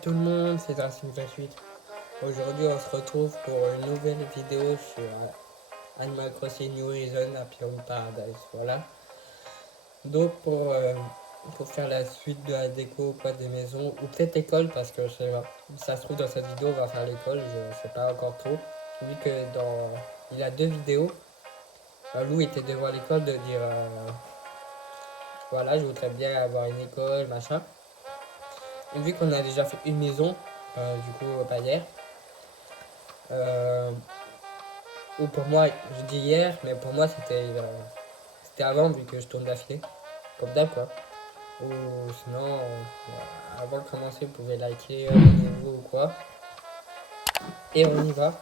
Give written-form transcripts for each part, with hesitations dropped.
tout le monde, c'est Racine28. Aujourd'hui, on se retrouve pour une nouvelle vidéo sur Animal Crossing New Horizons à Pyramid Paradise. Voilà. Donc, pour faire la suite de la déco quoi, des maisons, ou peut-être l'école, parce que je sais pas, ça se trouve dans cette vidéo, on va faire l'école, je sais pas encore trop. Vu que il y a deux vidéos, Lou était devant l'école de dire voilà, je voudrais bien avoir une école, machin. Et vu qu'on a déjà fait une maison, du coup, pas hier. Euh, ou pour moi, je dis hier, mais pour moi c'était avant vu que je tourne d'affilée, comme d'hab quoi. Ou sinon, avant de commencer, vous pouvez liker, abonnez-vous ou quoi. Et on y va.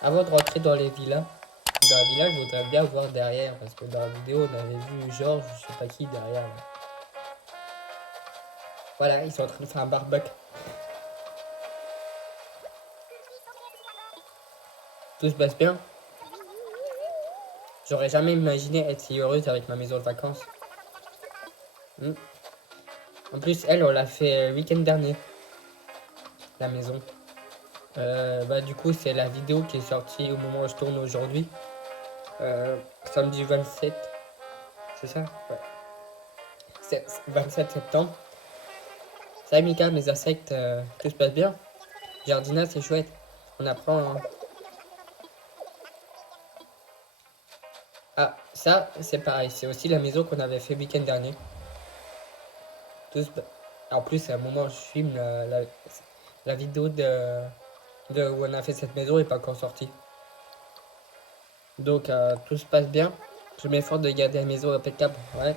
Avant de rentrer dans les villas, dans la villa, je voudrais bien voir derrière, parce que dans la vidéo, on avait vu Georges, je sais pas qui derrière. Là. Voilà, ils sont en train de faire un barbecue. Tout se passe bien. J'aurais jamais imaginé être si heureuse avec ma maison de vacances. Hmm. En plus, elle, on l'a fait le week-end dernier, la maison. Du coup, c'est la vidéo qui est sortie au moment où je tourne aujourd'hui. Samedi 27, c'est ça? Ouais. C'est 27 septembre. Salut Mika, mes insectes, tout se passe bien? Jardinage, c'est chouette. On apprend. Hein. Ah, ça, c'est pareil. C'est aussi la maison qu'on avait fait le week-end dernier. Tout se... En plus, à un moment où je filme, la vidéo de où on a fait cette maison n'est pas encore sortie. Donc, tout se passe bien. Je m'efforce de garder la maison impeccable. Ouais.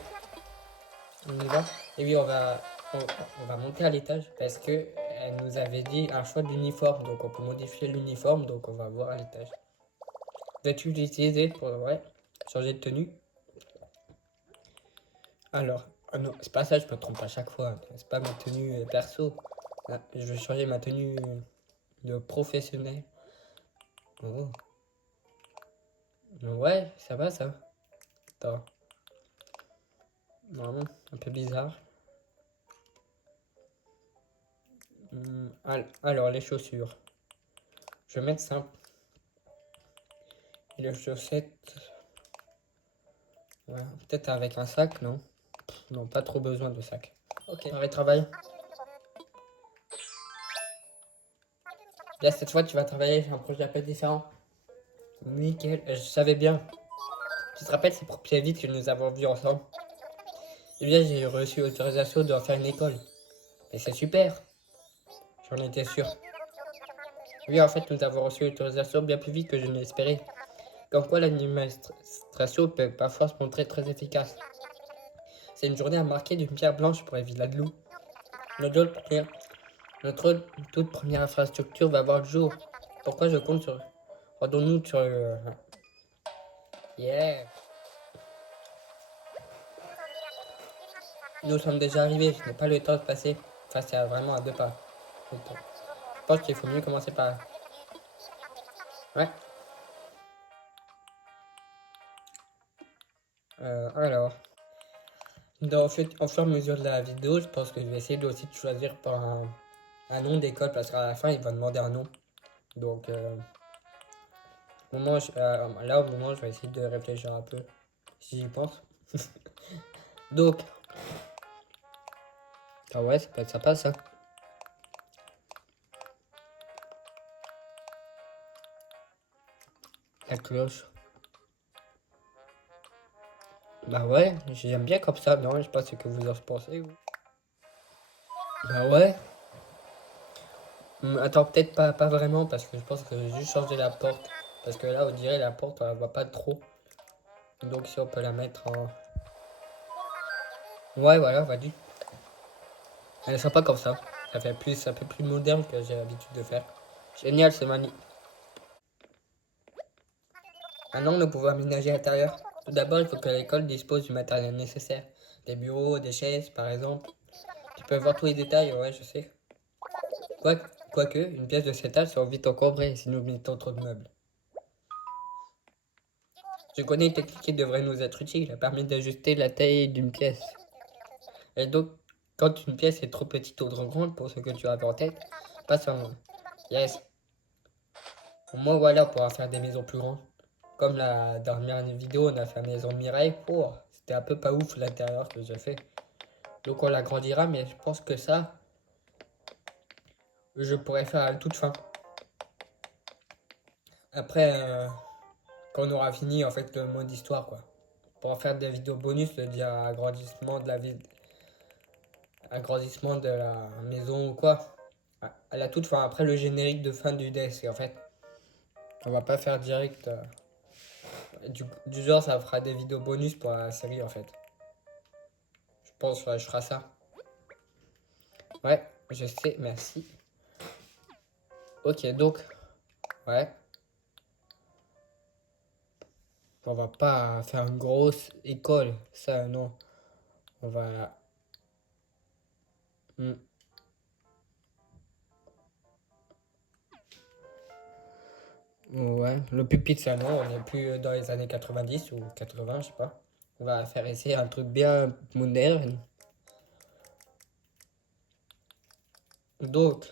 On y va. Et oui, on va monter à l'étage parce que elle nous avait dit un choix d'uniforme. Donc on peut modifier l'uniforme. Donc on va voir à l'étage. Vas-tu l'utiliser pour ouais, changer de tenue? Alors, ah non, c'est pas ça, je me trompe à chaque fois. C'est pas ma tenue perso. Ah, je vais changer ma tenue de professionnel. Oh. Ouais, ça va ça. Attends. Vraiment, un peu bizarre. Alors, les chaussures. Je vais mettre simple. Et les chaussettes. Ouais, peut-être avec un sac, non? Non, pas trop besoin de sac. Ok. Pareil, travail. Là, cette fois, tu vas travailler sur un projet un peu différent. Nickel. Je savais bien. Tu te rappelles ces premiers vides que nous avons vus ensemble? Eh bien, j'ai reçu l'autorisation de faire une école. Et c'est super. J'en étais sûr. Oui, en fait, nous avons reçu l'autorisation bien plus vite que je ne l'espérais. Comme quoi, l'administration peut parfois se montrer très efficace. C'est une journée à marquer d'une pierre blanche pour les villas de loups. Notre toute première infrastructure va voir le jour. Pourquoi je compte sur... Rendons-nous sur le... Yeah. Nous sommes déjà arrivés, je n'ai pas le temps de passer. Enfin, c'est vraiment à deux pas. Je pense qu'il faut mieux commencer par... Ouais. Alors... au fur et à mesure de la vidéo, je pense que je vais essayer aussi de choisir par un nom d'école parce qu'à la fin, il va demander un nom. Donc, là, au moment, je vais essayer de réfléchir un peu, si j'y pense. Donc, ah ouais, ça peut être sympa ça. La cloche. Bah ouais, j'aime bien comme ça, non? Je sais pas ce que vous en pensez, vous. Bah ouais. Attends, peut-être pas vraiment, parce que je pense que j'ai juste changé la porte. Parce que là, on dirait la porte, on la voit pas trop. Donc si on peut la mettre en... Ouais, voilà, vas-y. Elle est sympa comme ça. Ça fait plus, un peu plus moderne que j'ai l'habitude de faire. Génial, c'est magnifique. Maintenant, nous pouvons aménager l'intérieur. Tout d'abord, il faut que l'école dispose du matériel nécessaire. Des bureaux, des chaises, par exemple. Tu peux voir tous les détails, ouais, je sais. Quoique, une pièce de cet âge sera vite encombrée si nous mettons trop de meubles. Je connais une technique qui devrait nous être utile. Elle permet d'ajuster la taille d'une pièce. Et donc, quand une pièce est trop petite ou trop grande pour ce que tu as en tête, Pas sur... Yes. Moi, voilà, on pourra faire des maisons plus grandes. Comme la dernière vidéo, on a fait la maison de Mireille. Oh, c'était un peu pas ouf l'intérieur que j'ai fait. Donc on l'agrandira, mais je pense que ça, je pourrais faire à la toute fin. Après, quand on aura fini en fait le mode histoire, quoi. Pour en faire des vidéos bonus, dire agrandissement de la ville, agrandissement de la maison ou quoi. À la toute fin, après le générique de fin du DLC, en fait. On va pas faire direct. Du genre, ça fera des vidéos bonus pour la série, en fait. Je pense que je ferai ça. Ouais, je sais, merci. Ok, donc, ouais. On va pas faire une grosse école, ça, non. On va... Hmm. Ouais, le pupitre salon, on n'est plus dans les années 90 ou 80, je sais pas. On va faire essayer un truc bien moderne. Donc,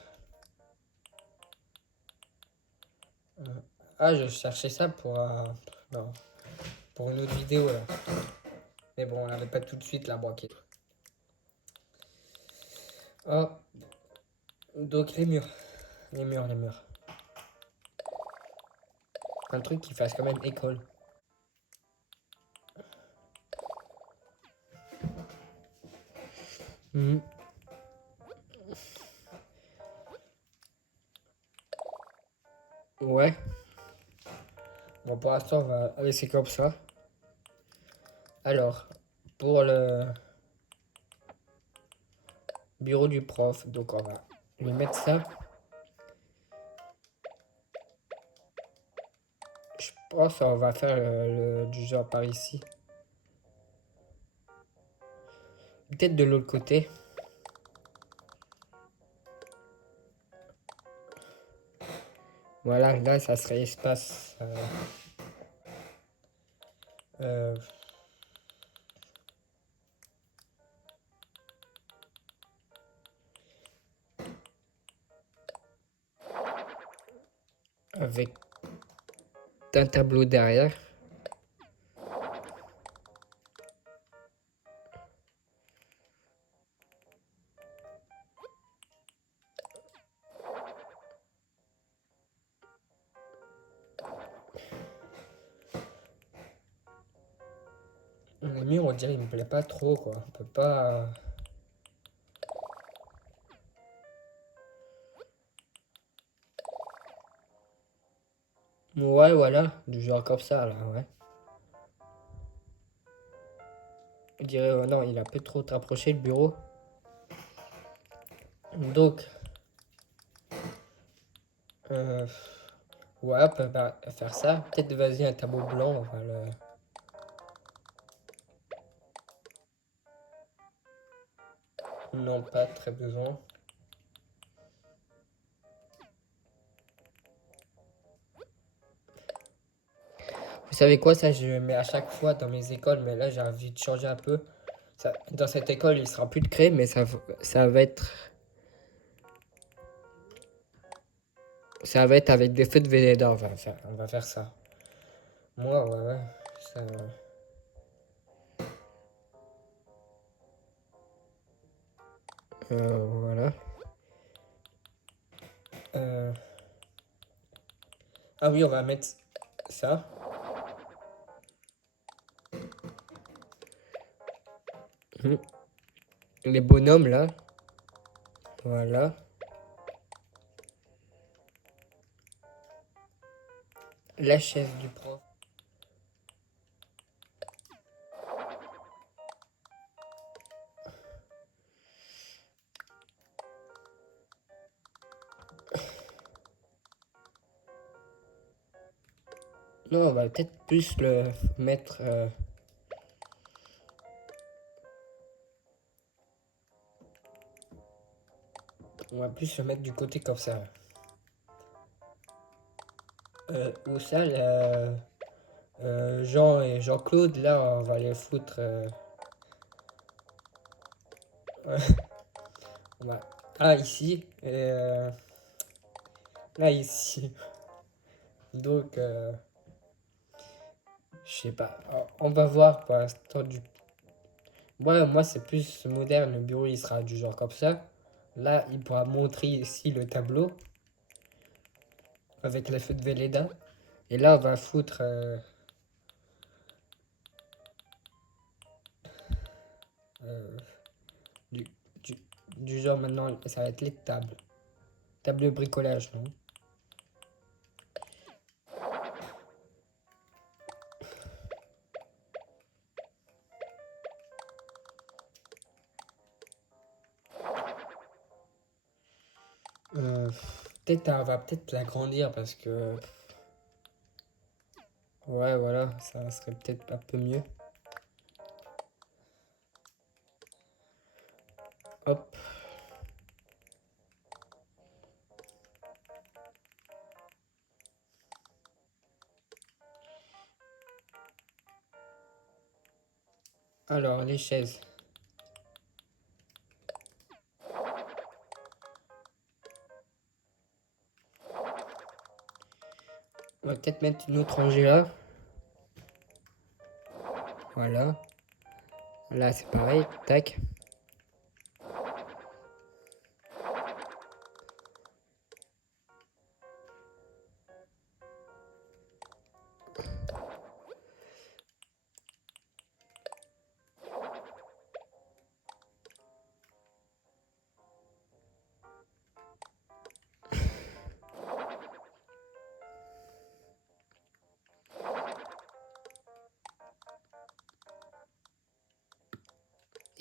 ah, je cherchais ça pour non, pour une autre vidéo là. Mais bon, on l'avait pas tout de suite la banquette. Oh, donc les murs. Un truc qui fasse quand même école. Mhm. Ouais. Bon, pour l'instant, on va laisser comme ça. Alors, pour le bureau du prof, donc on va lui mettre ça. Je pense qu'on va faire du genre par ici. Peut-être de l'autre côté. Voilà, là, ça serait espace. Euh, avec un tableau derrière. Le mur, on dirait, il me plaît pas trop, quoi. On peut pas. Ouais, voilà, du genre comme ça, là, ouais. Je dirais, non, il a un peu trop rapproché le bureau. Donc, euh, ouais, on peut faire ça. Peut-être, vas-y, un tableau blanc, on va le. Non, pas très besoin. Vous savez quoi, ça, je mets à chaque fois dans mes écoles, mais là, j'ai envie de changer un peu. Ça, dans cette école, il sera plus de craie, mais ça va être. Ça va être avec des feux de Vénéda, on va faire ça. Moi, ouais, ouais. Ça... voilà. Euh, Ah oui, on va mettre ça. Mhm. Les bonhommes, là. Voilà. La chaise du prof. Non, on va peut-être plus le mettre... on va plus le mettre du côté comme ça. Où ça, Jean et Jean-Claude, là, on va les foutre... on va... Ah, ici. Et, Là, ici. Donc, je sais pas. On va voir pour l'instant du. Ouais, moi, c'est plus moderne. Le bureau, il sera du genre comme ça. Là, il pourra montrer ici le tableau avec les feux de Velleda. Et là, on va foutre euh, du, du, du genre maintenant, ça va être les tables. Table de bricolage, non? Peut-être, on va peut-être l'agrandir parce que. Ouais, voilà, ça serait peut-être un peu mieux. Hop. Alors, les chaises. On va peut-être mettre une autre rangée là. Voilà. Là, c'est pareil. Tac.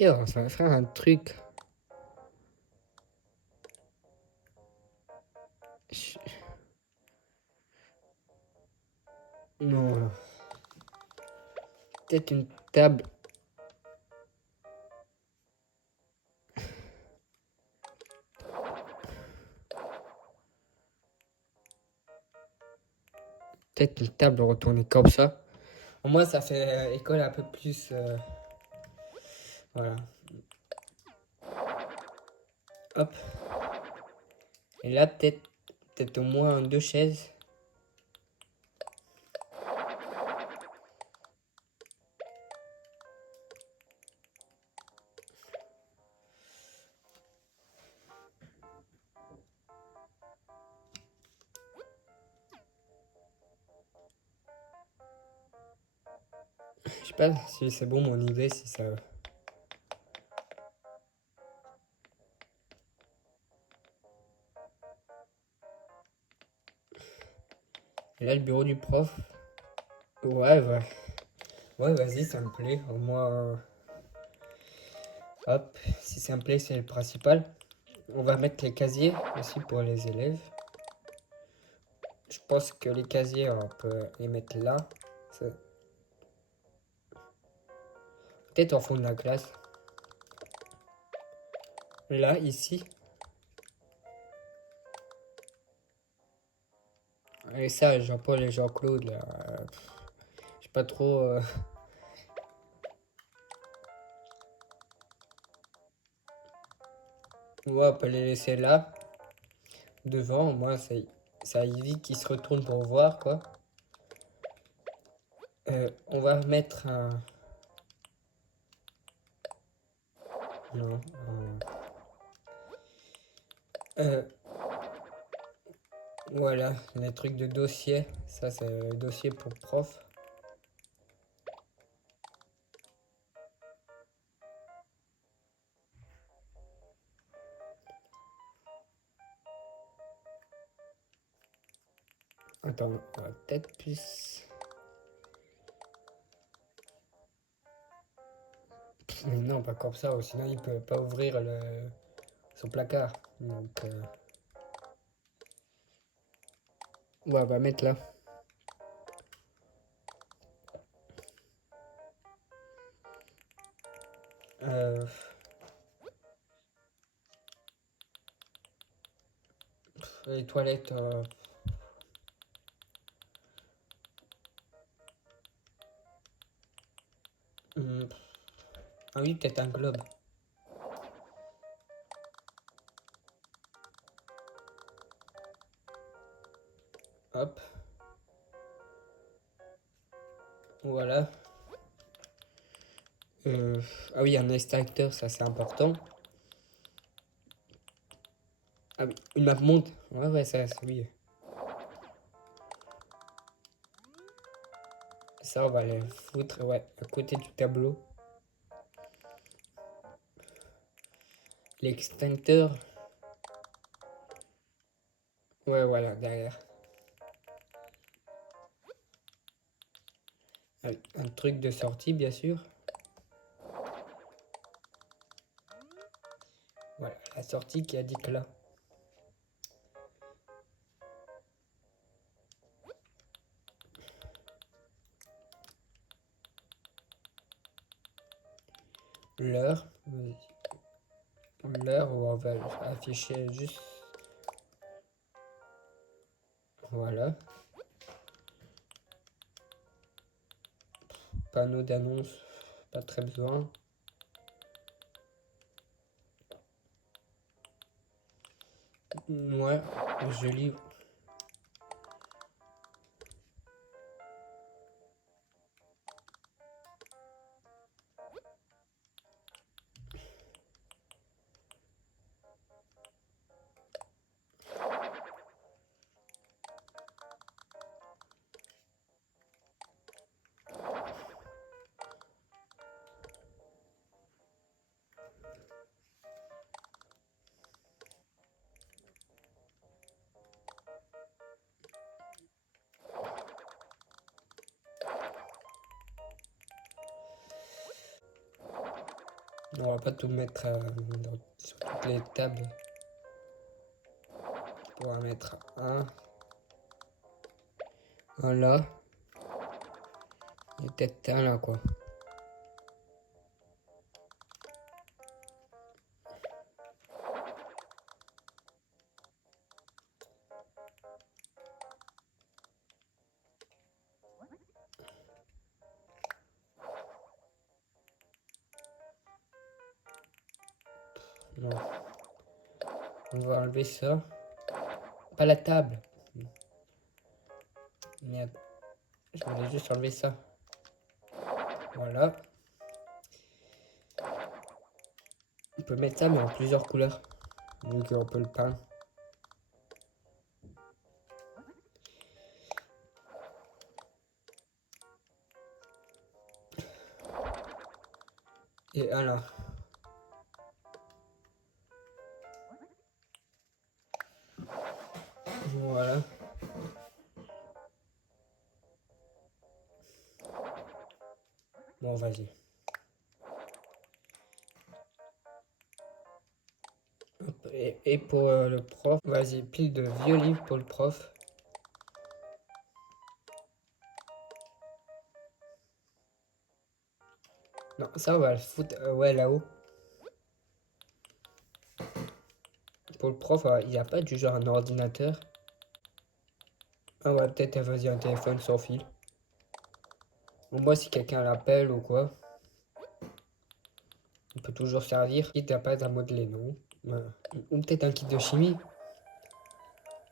Et on va faire un truc. Non. Peut-être une table. Peut-être une table retournée comme ça. Au moins, ça fait école un peu plus. Voilà. Hop. Et là, peut-être au moins deux chaises. Je sais pas si c'est bon mon idée, si ça. Et là, le bureau du prof. Ouais, ouais. Ouais, vas-y, ça me plaît. Au moins. Hop. Si ça me plaît, c'est le principal. On va mettre les casiers aussi pour les élèves. Je pense que les casiers, on peut les mettre là. Peut-être en fond de la classe. Là, ici. Et ça, Jean-Paul et Jean-Claude, là. Je sais pas trop. Ouais, on peut les laisser là, devant. Moi, ça évite qu'ils se retournent pour voir, quoi. On va mettre un. Non. Euh, voilà, les trucs de dossier. Ça, c'est le dossier pour prof. Attends, on va peut-être plus. Mais non, pas comme ça, sinon il peut pas ouvrir son placard. Donc, ouais, on va mettre là. Euh, les toilettes. Hmm, ah oui, peut-être un globe. Hop. Voilà. Ah oui, un extracteur, ça c'est important. Ah oui, une map monde. Ouais, ça, oui. Ça, on va le foutre, ouais, à côté du tableau. L'extincteur. Ouais, voilà, derrière. Un truc de sortie, bien sûr. Voilà, la sortie qui a dit que là. L'heure. L'heure où on va afficher juste. Voilà. Panneau d'annonce, pas très besoin. Ouais, je livre. On va pas tout mettre sur toutes les tables. On va mettre un là. Et peut-être un là, quoi. Non. On va enlever ça. Pas la table. Merde. Je voulais juste enlever ça. Voilà. On peut mettre ça, mais en plusieurs couleurs. Vu qu'on peut le peindre. Et un là. Voilà. Bon, vas-y. Et pour le prof, vas-y, pile de vieux livres pour le prof. Non, ça, on va le foutre, ouais, là-haut. Pour le prof, il n'y a pas du genre un ordinateur. Ah ouais, peut-être, vas-y, un téléphone sans fil. Bon, moi, si quelqu'un l'appelle ou quoi, on peut toujours servir. Quitte à pas à modeler, non. Ouais. Ou peut-être un kit de chimie.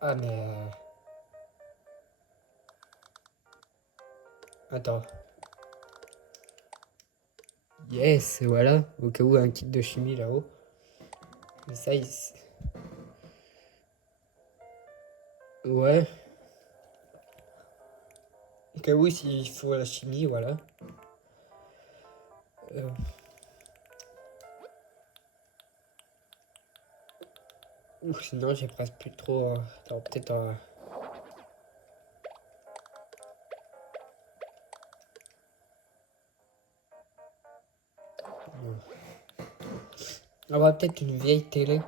Ah, mais... Attends. Yes, voilà. Au cas où, un kit de chimie là-haut. Mais ça, ouais. Au cas où, s'il faut la chimie, voilà. Euh, Ou sinon, j'ai presque plus trop... Attends, peut-être... On va peut-être une vieille télé.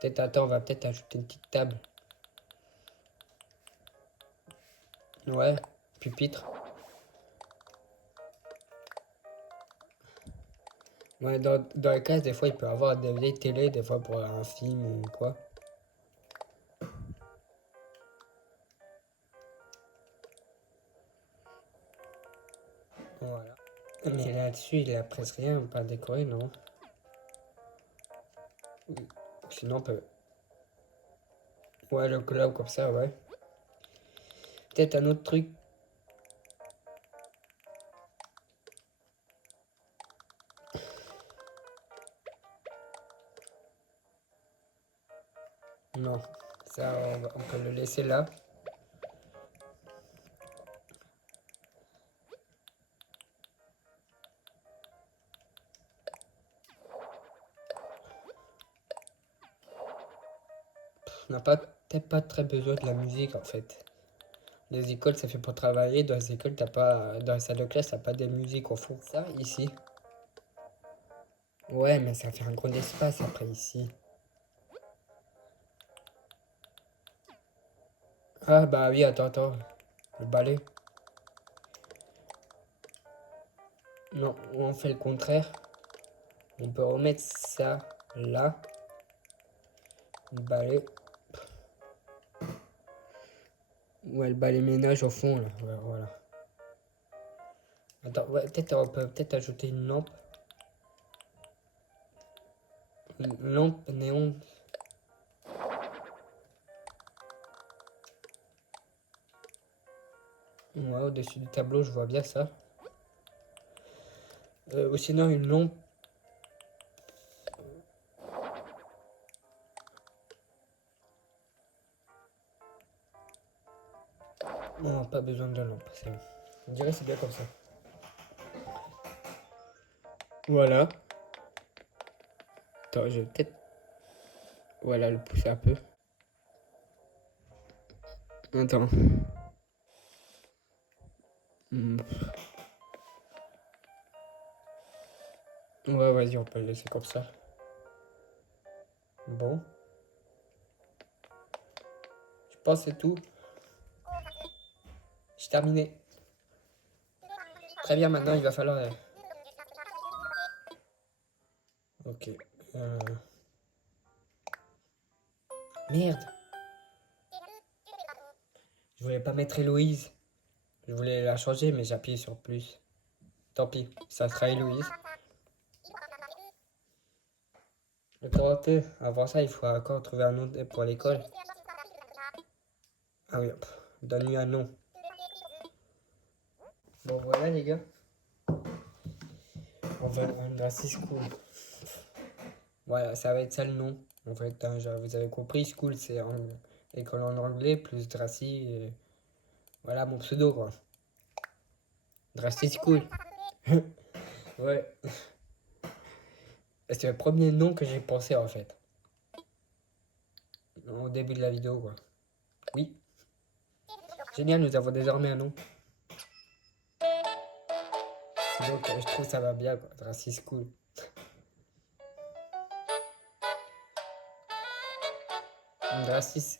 Peut-être, attends, on va peut-être ajouter une petite table. Ouais, pupitre. Ouais, dans la case, des fois, il peut y avoir des vieilles télé, des fois pour un film ou quoi. Voilà. Mais là-dessus, il a presque rien, pas décoré, non? Sinon, on peut... Ouais, le cloud comme ça, ouais. Peut-être un autre truc. Non, ça, on peut le laisser là. On n'a pas peut-être pas très besoin de la musique en fait. Les écoles, ça fait pour travailler. Dans les écoles, t'as pas. Dans la salle de classe, t'as pas de musique au fond. Ça, ici. Ouais, mais ça fait un gros espace après ici. Ah bah oui, attends. Le balai. Non, on fait le contraire. On peut remettre ça là. Le balai. Ouais, le balai ménage au fond là. Ouais, voilà. Attends, ouais, peut-être on peut peut-être ajouter une lampe. Une lampe néon. Ouais, au-dessus du tableau, je vois bien ça. Ou sinon une lampe. Non, pas besoin de lampe, c'est bon. On dirait que c'est bien comme ça. Voilà. Attends, je vais peut-être. Voilà, le pousser un peu. Attends. Hmm. Ouais, vas-y, on peut le laisser comme ça. Bon. Je pense que c'est tout. J'ai terminé. Très bien, maintenant il va falloir. Ok. Euh, Merde. Je voulais pas mettre Héloïse. Je voulais la changer, mais j'ai appuyé sur plus. Tant pis, ça sera Héloïse. Le temps avant ça, il faut encore trouver un nom pour l'école. Ah oui, donne-lui un nom. Bon, voilà les gars. On va un 6 school. Voilà, ça va être ça le nom. En fait, hein, vous avez compris, school c'est école en anglais, plus Dracy. Voilà mon pseudo quoi. Dracy School. Ouais. C'est le premier nom que j'ai pensé en fait. Au début de la vidéo quoi. Oui. Génial, nous avons désormais un nom. Donc je trouve ça va bien quoi. Dracy School. Dracy.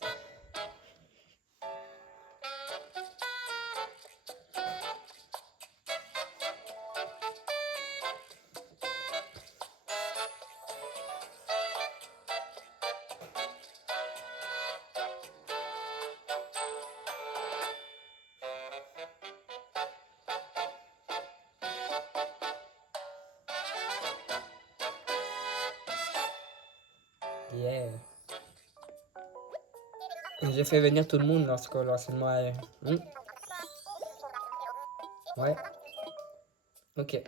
Yeah. J'ai fait venir tout le monde lorsque l'enseignement est. Ouais. Ok.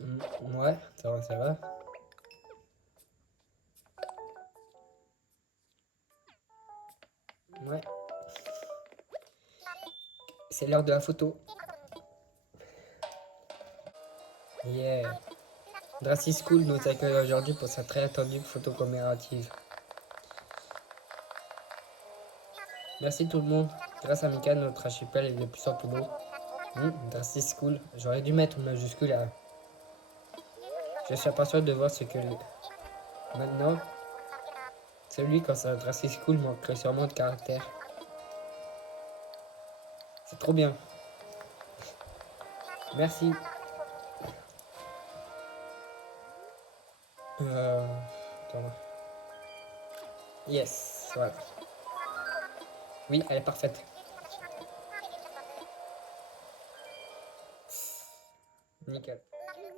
Ouais, ça va. Ouais. C'est l'heure de la photo. Yeah. Dracy School nous accueille aujourd'hui pour sa très attendue photo commémorative. Merci tout le monde. Grâce à Mika, notre archipel est de plus en plus beau. Dracy School. J'aurais dû mettre une majuscule là. Je suis impatient de voir ce que. Maintenant, celui quand ça Dracy School manquerait sûrement de caractère. C'est trop bien. Merci. Attends. Yes, voilà. Oui, elle est parfaite. Nickel.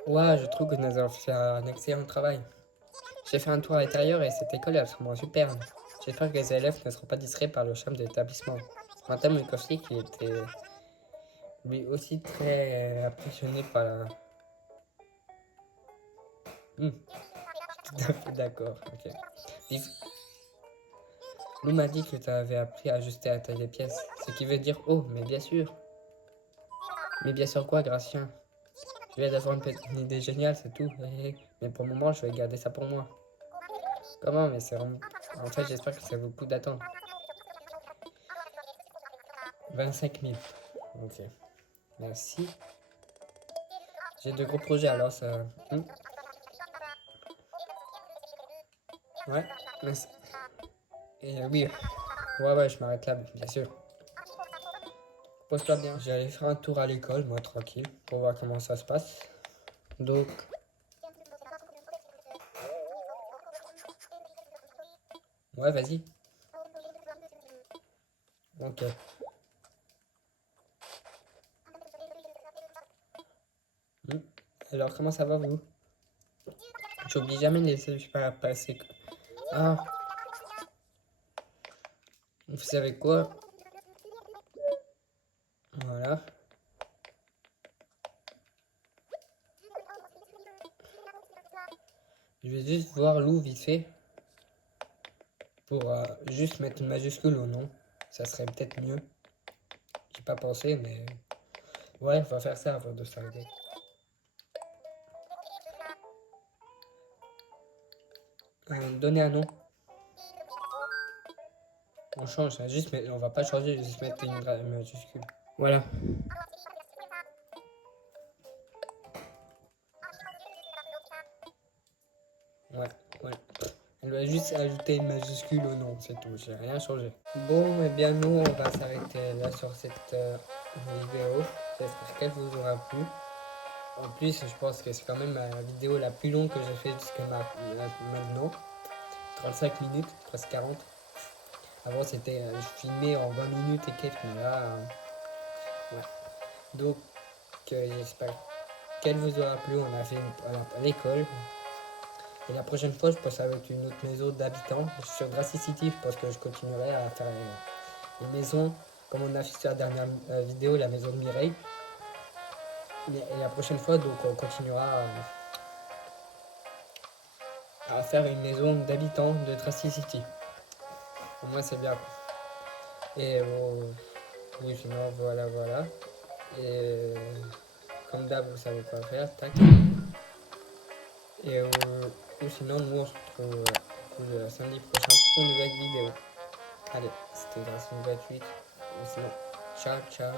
Ouais, je trouve que nous avons fait un excellent travail. J'ai fait un tour à l'intérieur et cette école est absolument superbe. J'espère que les élèves ne seront pas distraits par le charme de l'établissement. Madame Wikowski qui était lui aussi très impressionné par la... tout à fait d'accord, ok. Lou m'a dit que tu avais appris à ajuster la taille des pièces, ce qui veut dire oh, mais bien sûr. Mais bien sûr quoi, Gratien? Je viens d'avoir une idée géniale, c'est tout. Mais pour le moment, je vais garder ça pour moi. Comment? Mais c'est vraiment... En fait, j'espère que ça vaut le coup d'attendre. 25 000. Ok. Merci. J'ai de gros projets alors ça. Ouais. Merci. Et oui. Ouais, je m'arrête là, bien sûr. Pose-toi bien. J'allais faire un tour à l'école, moi, tranquille, pour voir comment ça se passe. Donc. Ouais, vas-y. Ok. Alors, comment ça va, vous? J'oublie jamais de laisser super passer. Ah, vous savez quoi? Voilà. Je vais juste voir Lou vite fait. Pour juste mettre une majuscule au nom. Ça serait peut-être mieux. J'ai pas pensé, mais... Ouais, on va faire ça avant de s'arrêter. Donner un nom. On change, hein, juste, mais on va pas changer, juste mettre une majuscule. Voilà. Ouais, ouais. Elle va juste ajouter une majuscule au nom, c'est tout. J'ai rien changé. Bon, eh bien, nous, on va s'arrêter là sur cette vidéo. J'espère qu'elle vous aura plu. En plus, je pense que c'est quand même la vidéo la plus longue que j'ai fait jusqu'à maintenant. 35 minutes, presque 40. Avant, c'était filmé en 20 minutes et quelques, mais là, ouais. Donc, j'espère qu'elle vous aura plu. On a fait à l'école. Et la prochaine fois, je passe avec une autre maison d'habitants. Sur Gracie City, je pense que je continuerai à faire les maisons, comme on a fait sur la dernière vidéo, la maison de Mireille. Et la prochaine fois, donc, on continuera à faire une maison d'habitants de Tracy City. Pour moi, c'est bien. Et oui, sinon, voilà. Et comme d'hab, vous savez quoi faire. Tac. Et ou sinon, nous, on se retrouve le samedi prochain pour une nouvelle vidéo. Allez, c'était Grâce 28. Ou sinon, ciao.